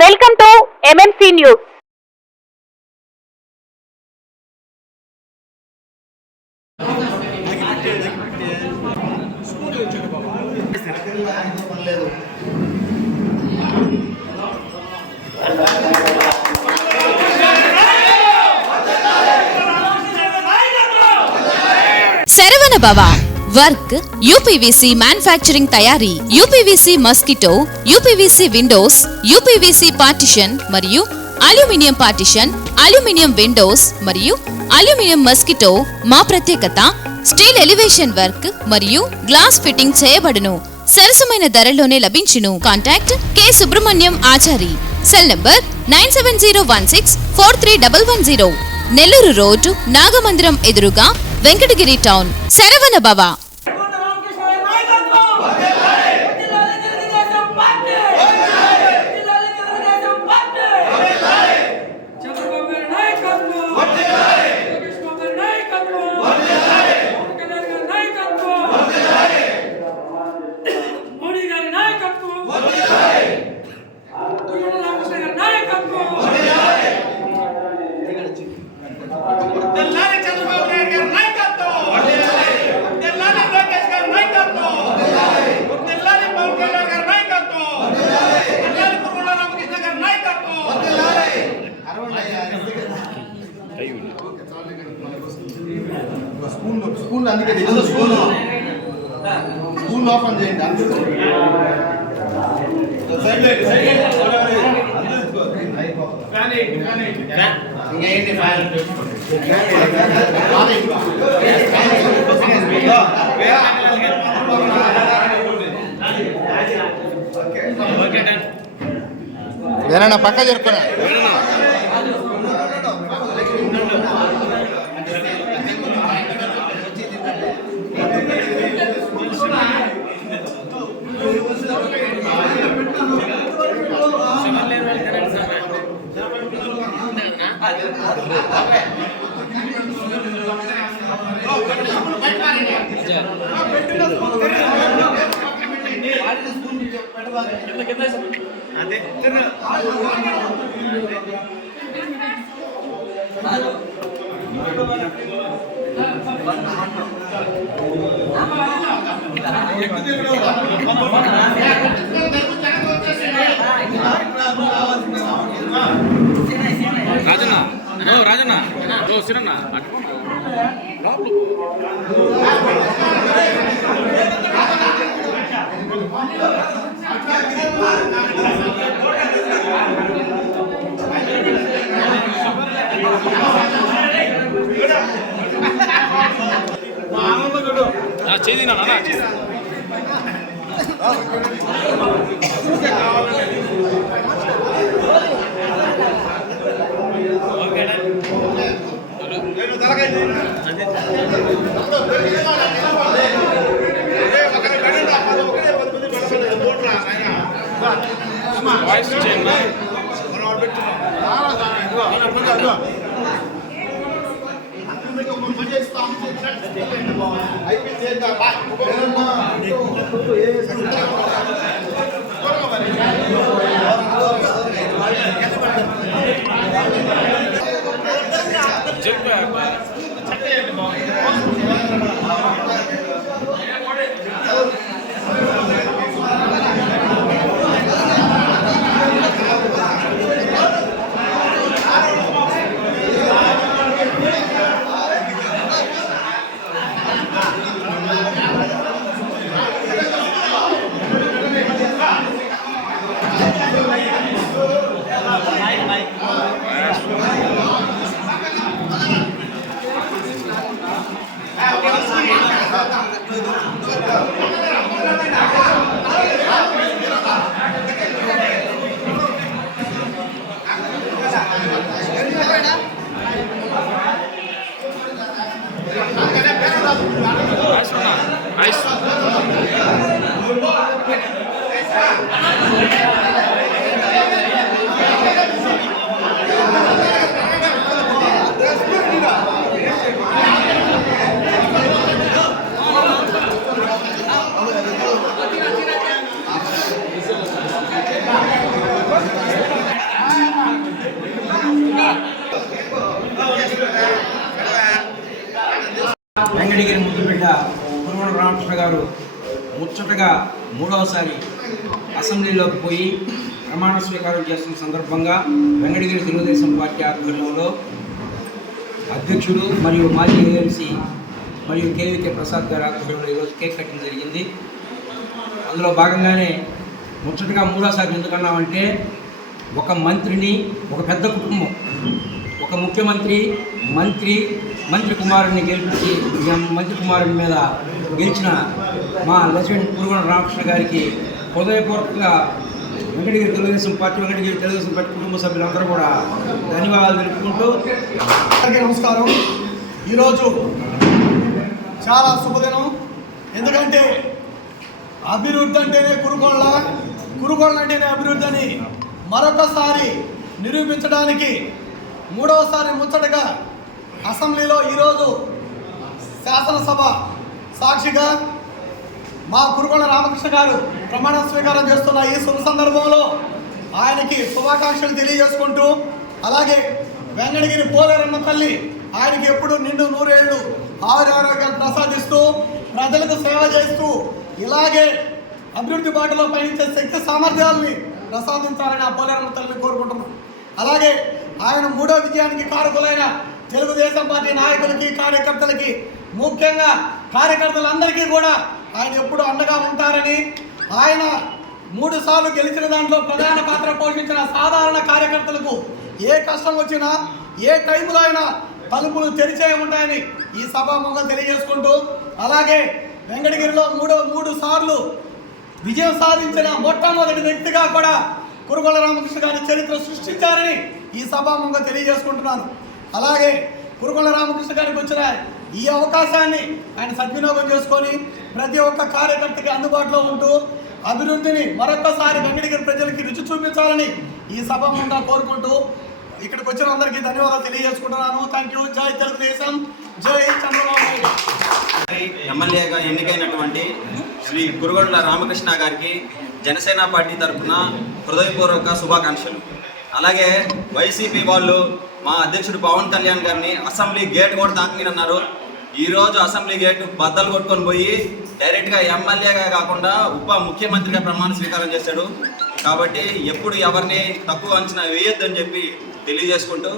Welcome to MMC news. Saravana భవ work UPVC manufacturing తయారీ, UPVC mosquito, UPVC Windows, UPVC partition మరియు aluminium partition, aluminium Windows మరియు aluminium mosquito. మా ప్రత్యేకత steel elevation work మరియు glass fitting చేయబడును. సరసమైన ధరలోనే లభించును. Contact K Subrahmanyam Achari. Cell number 9706431110. Nellore road, Nagamandiram ఎదురుగా, వెంకటగిరి టౌన్. శరవణ భవ. స్కూల్ అందుకే స్కూల్ ఓపెన్ చేయండి. వేరేనా పక్క జరుపుకున్నా రాజన్న సిరన్న చేదినా వాయిస్ చేయండి. వెంకటగిరి ముద్దుబిడ్డ కురుమల రామకృష్ణ గారు ముచ్చటగా మూడవసారి అసెంబ్లీలోకి పోయి ప్రమాణ స్వీకారం చేస్తున్న సందర్భంగా వెంకటగిరి తెలుగుదేశం పార్టీ ఆధ్వర్యంలో అధ్యక్షుడు మరియు మాజీ ఏఎంసీ మరియు కేవీకే ప్రసాద్ గారి ఆధ్వర్యంలో ఈరోజు కేక్ కటింగ్ జరిగింది. అందులో భాగంగానే ముచ్చటగా మూడోసారి ఎందుకన్నామంటే ఒక మంత్రిని, ఒక పెద్ద కుటుంబం, ఒక ముఖ్యమంత్రి, మంత్రి కుమారుడిని గెలిపించి మంత్రి కుమారుడి మీద గెలిచిన మా లక్ష్మణ్ కురుమల రామకృష్ణ గారికి హృదయపూర్వకంగా వెంకటగిరి తెలుగుదేశం పార్టీ కుటుంబ సభ్యులందరూ కూడా ధన్యవాదాలు తెలుపుకుంటూ నమస్కారం. ఈరోజు చాలా శుభదినం. ఎందుకంటే అభివృద్ధి అంటేనే కురుగోళ్ళ అంటేనే అభివృద్ధి అని మరొకసారి నిరూపించడానికి మూడవసారి ముచ్చటగా అసెంబ్లీలో ఈరోజు శాసనసభ సాక్షిగా మా కురుగోళ్ళ రామకృష్ణ గారు ప్రమాణ స్వీకారం చేస్తున్న ఈ శుభ సందర్భంలో ఆయనకి శుభాకాంక్షలు తెలియజేసుకుంటూ, అలాగే వెంకటగిరి పోలేరమ్మ తల్లి ఆయనకి ఎప్పుడు నిండు 100 ఏళ్ళు ఆరోగ్యాలు ప్రసాదిస్తూ ప్రజలకు సేవ చేస్తూ ఇలాగే అభివృద్ధి బాటలో పయనించే శక్తి సామర్థ్యాలని ప్రసాదించాలని ఆ పోలేరమ్మ తల్లిని కోరుకుంటున్నాం. అలాగే ఆయన 3వ విజయానికి కారకులైన తెలుగుదేశం పార్టీ నాయకులకి, కార్యకర్తలకి, ముఖ్యంగా కార్యకర్తలందరికీ కూడా ఆయన ఎప్పుడు అండగా ఉంటారని, ఆయన 3 సార్లు గెలిచిన దాంట్లో ప్రధాన పాత్ర పోషించిన సాధారణ కార్యకర్తలకు ఏ కష్టం వచ్చినా ఏ టైంలో అయినా తలుపులు తెరిచే ఉంటాయని ఈ సభాముఖంగా తెలియజేసుకుంటూ, అలాగే వెంకటగిరిలో 3 సార్లు విజయం సాధించిన మొట్టమొదటి వ్యక్తిగా కూడా కురుగోళ్ళ రామకృష్ణ గారి చరిత్ర సృష్టించారని ఈ సభాముఖంగా తెలియజేసుకుంటున్నాను. అలాగే కురుగోళ్ళ రామకృష్ణ గారికి వచ్చిన ఈ అవకాశాన్ని ఆయన సద్వినియోగం చేసుకొని ప్రతి ఒక్క కార్యకర్తకి అందుబాటులో ఉంటూ అభివృద్ధిని మరొక్కసారి వెంకటగిరి ప్రజలకి రుచి చూపించాలని ఈ సభాముఖంగా కోరుకుంటూ ఇక్కడికి వచ్చిన అందరికీ ధన్యవాదాలు తెలియజేసుకుంటున్నాను. Thank you. జై తెలుగుదేశం, జై చంద్రబాబు నాయుడు. ఎమ్మెల్యేగా ఎన్నికైనటువంటి శ్రీ కురుగొండ్ల రామకృష్ణ గారికి జనసేన పార్టీ తరఫున హృదయపూర్వక శుభాకాంక్షలు. అలాగే వైసీపీ వాళ్ళు మా అధ్యక్షుడు పవన్ కళ్యాణ్ గారిని అసెంబ్లీ గేట్ కూడా తాకనిరన్నారు. ఈరోజు అసెంబ్లీ గేట్ బద్దలు కొట్టుకొని పోయి డైరెక్ట్గా ఎమ్మెల్యేగా కాకుండా ఉప ముఖ్యమంత్రిగా ప్రమాణ స్వీకారం చేశాడు. కాబట్టి ఎప్పుడు ఎవరిని తక్కువ అంచనా వేయొద్దని చెప్పి తెలియజేసుకుంటూ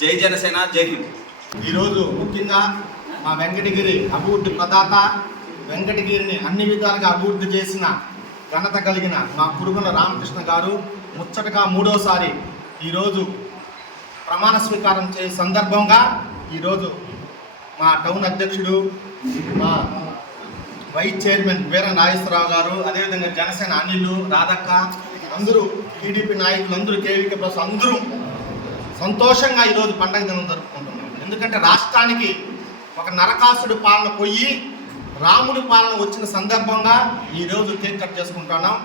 జై జనసేన, జై హింద్. ఈరోజు ముఖ్యంగా మా వెంకటగిరి అభివృద్ధి ప్రదాత, వెంకటగిరిని అన్ని విధాలుగా అభివృద్ధి చేసిన ఘనత కలిగిన మా కురుగొండ్ల రామకృష్ణ గారు ముచ్చటగా 3వసారి ఈరోజు ప్రమాణ స్వీకారం చేసే సందర్భంగా ఈరోజు మా టౌన్ అధ్యక్షుడు, మా వైస్ చైర్మన్ వీర నాగేశ్వరరావు గారు, అదేవిధంగా జనసేన అనిల్, రాధక్క, అందరూ టీడీపీ నాయకులు, అందరూ కేవీకే ప్లస్ అందరూ సంతోషంగా ఈరోజు పండగ దినం జరుపుకుంటున్నాం. ఎందుకంటే రాష్ట్రానికి ఒక నరకాసుడి పాలన పోయి రాముడి పాలన వచ్చిన సందర్భంగా ఈరోజు కేక్ కట్ చేసుకుంటున్నాం.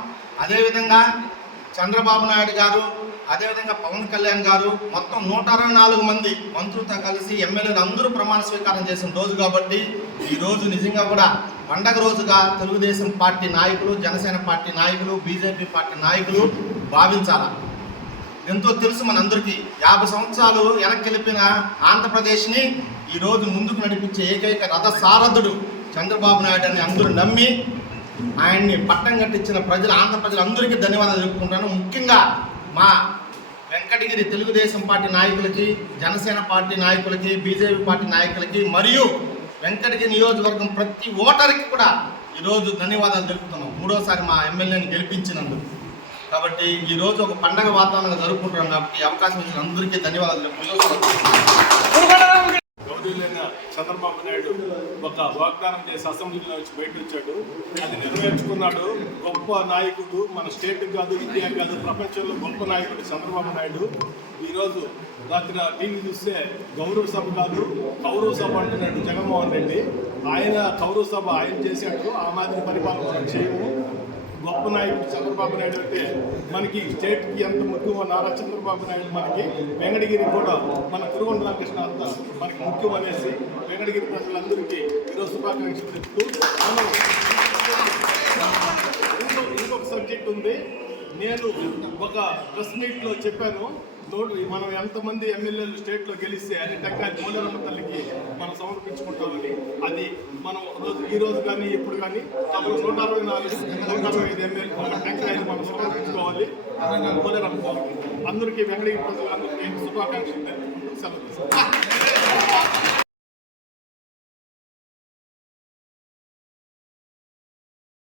అదేవిధంగా చంద్రబాబు నాయుడు గారు, అదేవిధంగా పవన్ కళ్యాణ్ గారు, మొత్తం 124 మంది మంత్రులతో కలిసి ఎమ్మెల్యేలు అందరూ ప్రమాణ స్వీకారం చేసిన రోజు కాబట్టి ఈరోజు నిజంగా కూడా పండగ రోజుగా తెలుగుదేశం పార్టీ నాయకులు, జనసేన పార్టీ నాయకులు, బీజేపీ పార్టీ నాయకులు భావించాలి. ఎంతో తెలుసు మనందరికీ 50 సంవత్సరాలు వెనక్కి వెళ్ళిపోయిన ఆంధ్రప్రదేశ్ని ఈరోజు ముందుకు నడిపించే ఏకైక రథసారథుడు చంద్రబాబు నాయుడు అని అందరూ నమ్మి ఆయన్ని పట్టం కట్టించిన ఆంధ్ర ప్రజలందరికీ ధన్యవాదాలు చెప్పుకుంటాను. ముఖ్యంగా మా వెంకటగిరి తెలుగుదేశం పార్టీ నాయకులకి, జనసేన పార్టీ నాయకులకి, బీజేపీ పార్టీ నాయకులకి మరియు వెంకటగిరి నియోజకవర్గం ప్రతి ఓటర్కి కూడా ఈరోజు ధన్యవాదాలు తెలుపుతున్నాం. 3వసారి మా ఎమ్మెల్యేని గెలిపించినందుకు. కాబట్టి ఈరోజు ఒక పండగ వాతావరణంగా జరుపుకుంటున్నాం కాబట్టి అవకాశం ఇచ్చిన అందరికీ ధన్యవాదాలు తెలుపుతున్నాం. గౌరవులైన చంద్రబాబు నాయుడు ఒక వాగ్దానం చేసి అసెంబ్లీలో వచ్చి బయట వచ్చాడు. అది నెరవేర్చుకున్నాడు. గొప్ప నాయకుడు, మన స్టేట్ కాదు, ఇండియా కాదు, ప్రపంచంలో గొప్ప నాయకుడు చంద్రబాబు నాయుడు. ఈరోజు రాత్రి టీవీ చూస్తే గౌరవ సభ కాదు కౌరవ సభ అంటున్నాడు జగన్మోహన్ రెడ్డి. ఆయన కౌరవ సభ ఆయన చేశాడు. ఆ మాదిరి పరిపాలన మనం చేయము. గొప్ప నాయకుడు చంద్రబాబు నాయుడు అంటే మనకి స్టేట్కి ఎంత ముఖ్యమో నారా చంద్రబాబు నాయుడు మనకి వెంకటగిరి కూడా మన కురుగొండ్ల రామకృష్ణ అంతా మనకి ముఖ్యం అనేసి వెంకటగిరి ప్రజలందరికీ ఈరోజు శుభాకాంక్షలు చెప్తూ ఇంకొక సబ్జెక్ట్ ఉంది. నేను ఒక ప్రెస్ మీట్లో చెప్పాను, మనం ఎంతమంది ఎమ్మెల్యేలు స్టేట్లో గెలిస్తే అన్ని టెంకాయలు పోలేరమ్మ తల్లికి మనం సమర్పించుకుంటామని. అది మనం ఈ రోజు కానీ ఇప్పుడు కానీ 164 165 ఎమ్మెల్యే టెంకాయలు మనం సమర్పించుకోవాలి పోలేరమ్మ తల్లికి. అందరికీ వెంకటగిరి ప్రజలందరికీ శుభాకాంక్షలు తెలుపుకుంటూ సెలవు.